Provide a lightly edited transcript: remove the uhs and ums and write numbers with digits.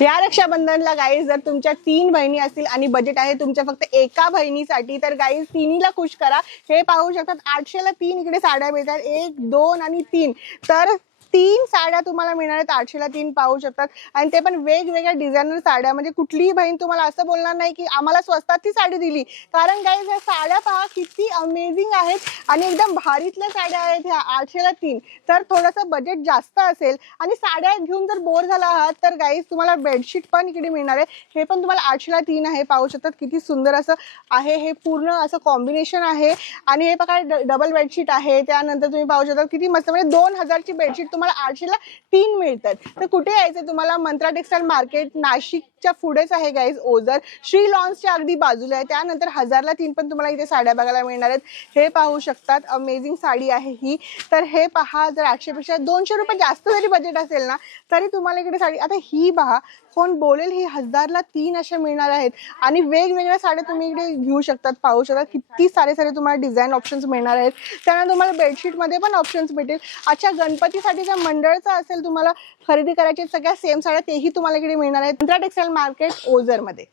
या रक्षाबंधनला गाईज जर तुमच्या 3 बहिणी असतील आणि बजेट आहे तुमच्या फक्त एका बहिणीसाठी, तर गाईज तिन्हीला खुश करा. हे पाहू शकतात 800ला 3 इकडे साड्या मिळतात, 1 2 आणि 3. तर 3 साड्या तुम्हाला मिळणार आहेत 800ला 3 पाहू शकतात. आणि ते पण वेगवेगळ्या डिझायनर साड्या. म्हणजे कुठलीही बहीण तुम्हाला असं बोलणार नाही की आम्हाला स्वस्तात ती साडी दिली, कारण गाईज ह्या साड्या पहा किती अमेझिंग आहेत आणि एकदम भारीतल्या साड्या आहेत ह्या 800ला 3. तर थोडंसं बजेट जास्त असेल आणि साड्या घेऊन जर बोर झाला आहात तर गाईज तुम्हाला बेडशीट पण इकडे मिळणार आहे. हे पण तुम्हाला 800ला 3 आहे. पाहू शकतात किती सुंदर असं आहे. हे पूर्ण असं कॉम्बिनेशन आहे आणि हे बघा डबल बेडशीट आहे. त्यानंतर तुम्ही पाहू शकता किती मस्त, म्हणजे 2000ची बेडशीट तुम्हाला 800ला 3 मिळतात. तर कुठे यायचं तुम्हाला? मंत्रा टेक्सटाईल मार्केट नाशिकच्या पुढेच आहे गाईज, ओझर श्री लॉन्सच्या अगदी बाजूला आहे. त्यानंतर 1000ला 3 पण तुम्हाला इथे साड्या बघायला मिळणार आहेत. हे पाहू शकतात अमेझिंग साडी आहे ही. तर हे पहा, जर 800 पेक्षा 200 रुपये जास्त जरी बजेट असेल ना तरी तुम्हाला इकडे साडी. आता ही पहा, कोण बोलेल ही 1000ला 3 अशा मिळणार आहेत आणि वेगवेगळ्या साड्या तुम्ही इकडे घेऊ शकतात. पाहू शकता किती सारे तुम्हाला डिझाईन ऑप्शन्स मिळणार आहेत. त्यानंतर तुम्हाला बेडशीट मध्ये पण ऑप्शन्स भेटेल. अच्छा, गणपतीसाठी जर मंडळचं असेल तुम्हाला खरेदी करायची सगळ्या सेम साड्या तेही तुम्हाला इकडे मिळणार आहेत. मंत्रा टेक्सटाईल मार्केट ओझर मध्ये.